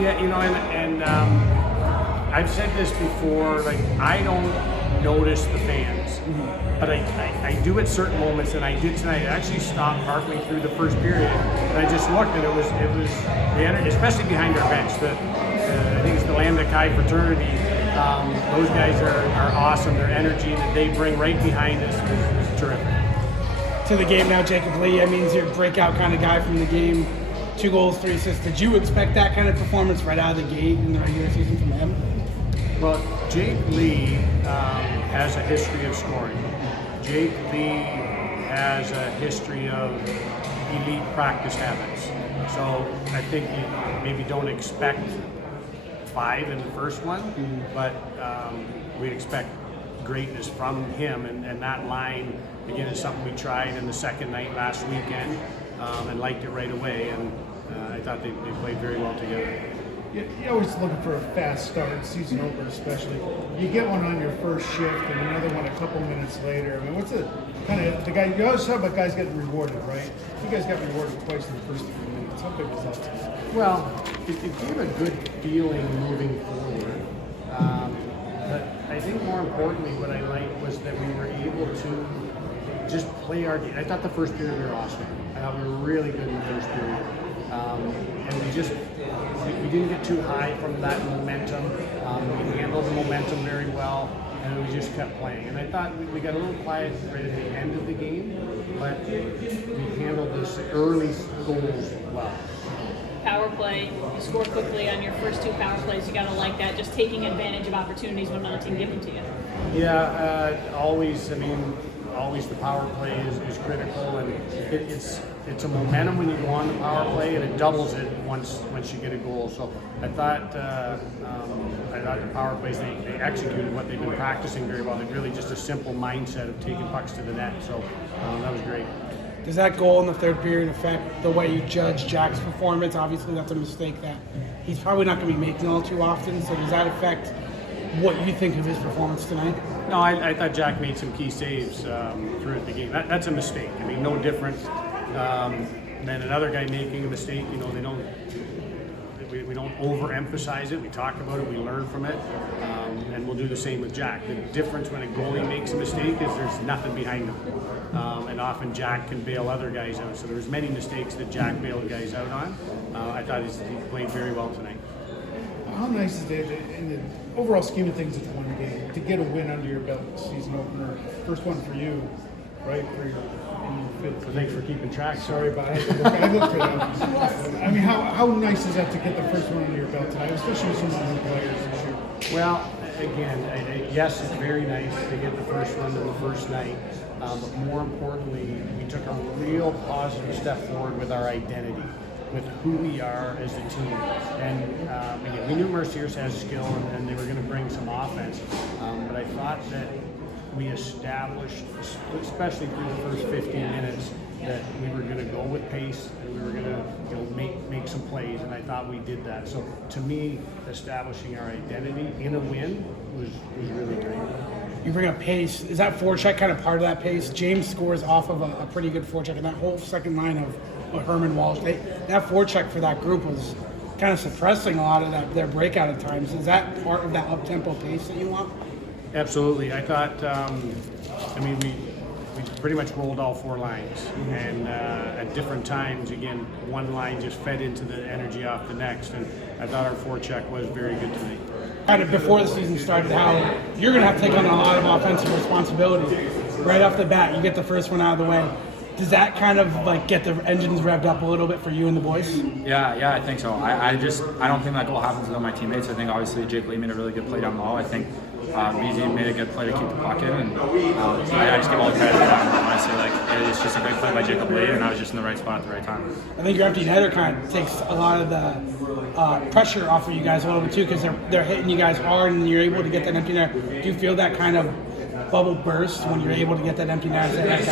Yeah, and I've said this before, like, I don't notice the fans, but I do at certain moments, and I did tonight. I actually stopped partway through the first period, and I just looked, and it was the energy, especially behind our bench. I think it's the Lambda Chi fraternity. Those guys are awesome. Their energy that they bring right behind us is terrific. To the game now, Jacob Lee. I mean, he's your breakout kind of guy from the game. 2 goals, 3 assists. Did you expect that kind of performance right out of the gate in the regular season from him? Well, Jake Lee has a history of scoring. Jake Lee has a history of elite practice habits. So I think you maybe don't expect 5 in the first one, but we expect greatness from him. And that line, again, is something we tried in the second night last weekend and liked it right away. And I thought they played very well together. You're always looking for a fast start, season opener especially. You get one on your first shift and another one a couple minutes later. I mean, what's the guy? You always talk about guys getting rewarded, right? You guys got rewarded twice in the first 3 minutes. How big was that to you? Well, it gave a good feeling moving forward. But I think more importantly, what I liked was that we were able to just play our game. I thought the first period we were awesome. I thought we were really good in the first period. And we didn't get too high from that momentum. We handled the momentum very well, and we just kept playing. And I thought we got a little quiet right at the end of the game, but we handled this early goals well. Power play, you score quickly on your first 2 power plays. You got to like that, just taking advantage of opportunities when another team gives them to you. Yeah, always. I mean, always the power play is critical, and it's a momentum when you go on the power play, and it doubles it once you get a goal. So I thought the power plays they executed what they've been practicing very well. They're really just a simple mindset of taking pucks to the net. So that was great. Does that goal in the third period affect the way you judge Jack's performance? Obviously, that's a mistake that he's probably not going to be making all too often. So does that affect what you think of his performance tonight? No, I thought Jack made some key saves throughout the game. That's a mistake. I mean, no different than another guy making a mistake. We don't overemphasize it. We talk about it. We learn from it, and we'll do the same with Jack. The difference when a goalie makes a mistake is there's nothing behind him, and often Jack can bail other guys out. So there's many mistakes that Jack bailed guys out on. I thought he played very well tonight. How nice is it in the overall scheme of things? It's one game to get a win under your belt, season opener, first one for you, right? For your fifth. So thanks for keeping track. Sorry, but I looked for that. I mean, how nice is that to get the first one under your belt tonight, especially with some of the new players this year? Well, again, yes, it's very nice to get the first one in the first night, but more importantly, we took a real positive step forward with our identity, with who we are as a team. And again, we knew Merciers has skill and they were going to bring some offense, but I thought that we established, especially through the first 15 minutes, that we were going to go with pace and we were going to make some plays, and I thought we did that. So to me, establishing our identity in a win was really great. You bring up pace. Is that forecheck kind of part of that pace? James scores off of a pretty good forecheck, and that whole second line of Herman Walsh, that forecheck for that group was kind of suppressing a lot of their breakout at times. Is that part of that up-tempo pace that you want? Absolutely. I thought, we pretty much rolled all 4 lines, and at different times, again, one line just fed into the energy off the next, and I thought our forecheck was very good tonight. Kind of before the season started, how you're going to have to take on a lot of offensive responsibility. Right off the bat, you get the first one out of the way. Does that kind of like get the engines revved up a little bit for you and the boys? Yeah, I think so. I don't think that goal happens without my teammates. I think obviously Jake Lee made a really good play down low. I think BZ made a good play to keep the puck in, and I just give all the credit to him. Honestly, it's just a great play by Jacob Lee, and I was just in the right spot at the right time. I think your empty netter kind of takes a lot of the pressure off of you guys a little bit too, because they're hitting you guys hard, and you're able to get that empty netter. Do you feel that kind of bubble burst when you're able to get that empty net? Guys,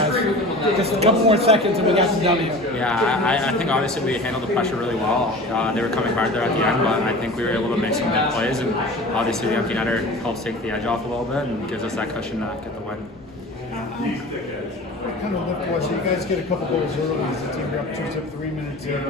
just a couple more seconds and we got the W. Yeah, I think obviously we handled the pressure really well. They were coming hard there at the end, but I think we were able to make some good plays, and obviously the empty netter helps take the edge off a little bit and gives us that cushion to get the win. kind of lift was, so you guys get a couple goals early as a team. You're up 2 to 3 minutes in.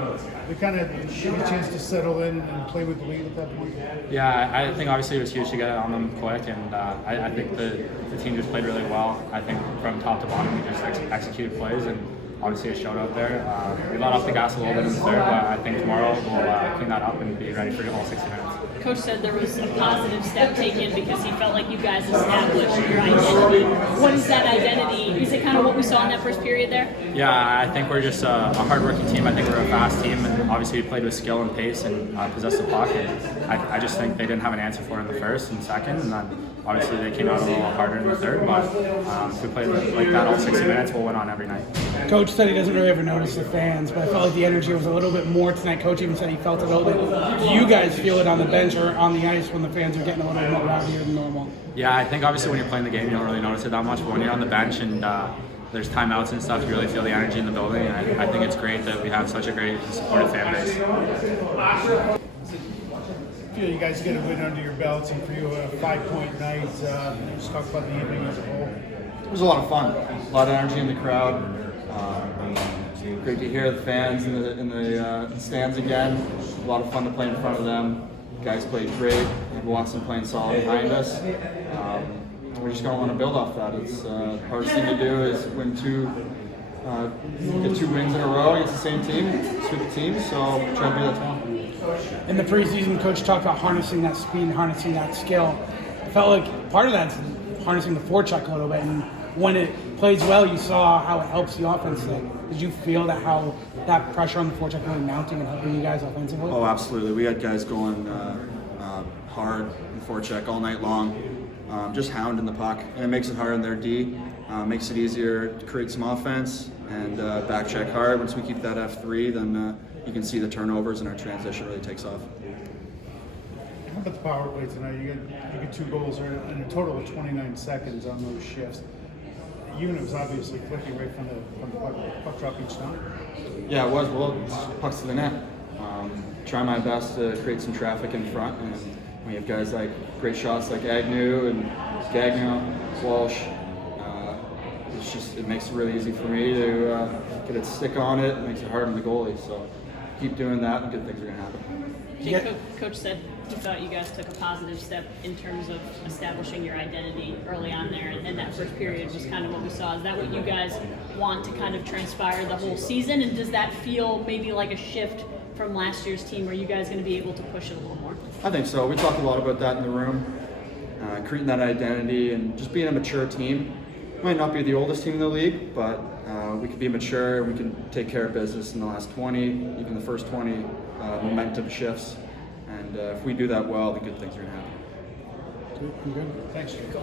We kind of get a chance to settle in and play with the lead at that point. Yeah, I think obviously it was huge to get it on them quick, and I think the team just played really well. I think from top to bottom we just executed plays, and obviously it showed out there. We let off the gas a little bit in the third, but I think tomorrow we'll clean that up and be ready for all 60 minutes. Coach said there was a positive step taken because he felt like you guys established your identity. What is that identity? Is it kind of what we saw in that first period there? Yeah, I think we're just a hard-working team. I think we're a fast team, and obviously we played with skill and pace and possessed the puck. And I just think they didn't have an answer for it in the first and second, and then obviously they came out a little harder in the third. But if we play like that all 60 minutes, we'll win on every night. Coach said he doesn't really ever notice the fans, but I felt like the energy was a little bit more tonight. Coach even said he felt it a little bit. Do you guys feel it on the bench or on the ice when the fans are getting a little bit more rowdier than normal? Yeah, I think obviously when you're playing the game, you don't really notice it that much. But when you're on the bench and there's timeouts and stuff, you really feel the energy in the building. And I think it's great that we have such a great supportive fan base. I feel you guys get a win under your belts, and for you a 5-point night. Just talk about the evening as a whole. It was a lot of fun. A lot of energy in the crowd. Great to hear the fans in the stands again. A lot of fun to play in front of them. Guys played great. And Watson playing solid behind us. We're just going to want to build off that. It's the hardest thing to do is get 2 wins in a row against the same team, sweep the team. So try to do that tomorrow. In the preseason, Coach talked about harnessing that speed, harnessing that skill. I felt like part of that's harnessing the forecheck a little bit, and when it plays well, you saw how it helps the offense. Did you feel that how that pressure on the forecheck really mounting and helping you guys offensively? Oh, absolutely. We had guys going hard in forecheck all night long, just hounding the puck, and it makes it hard on their D. Makes it easier to create some offense and back check hard. Once we keep that F3, then you can see the turnovers and our transition really takes off. How about the power play tonight? You get 2 goals in a total of 29 seconds on those shifts. Unit was obviously clicking right from the puck drop each time. Yeah, it was. Well, it's pucks to the net. Try my best to create some traffic in front, and when you have guys like great shots like Agnew and Gagnon, Walsh, it makes it really easy for me to get a stick on it. It makes it hard on the goalie. So keep doing that, and good things are going to happen. Jake, Coach said he thought you guys took a positive step in terms of establishing your identity early on there, and that first period was kind of what we saw. Is that what you guys want to kind of transpire the whole season, and does that feel maybe like a shift from last year's team? Are you guys going to be able to push it a little more? I think so. We talked a lot about that in the room, creating that identity and just being a mature team. Might not be the oldest team in the league, but we can be mature. We can take care of business in the last 20, even the first 20 momentum shifts. And if we do that well, the good things are going to happen. Thanks, Jake.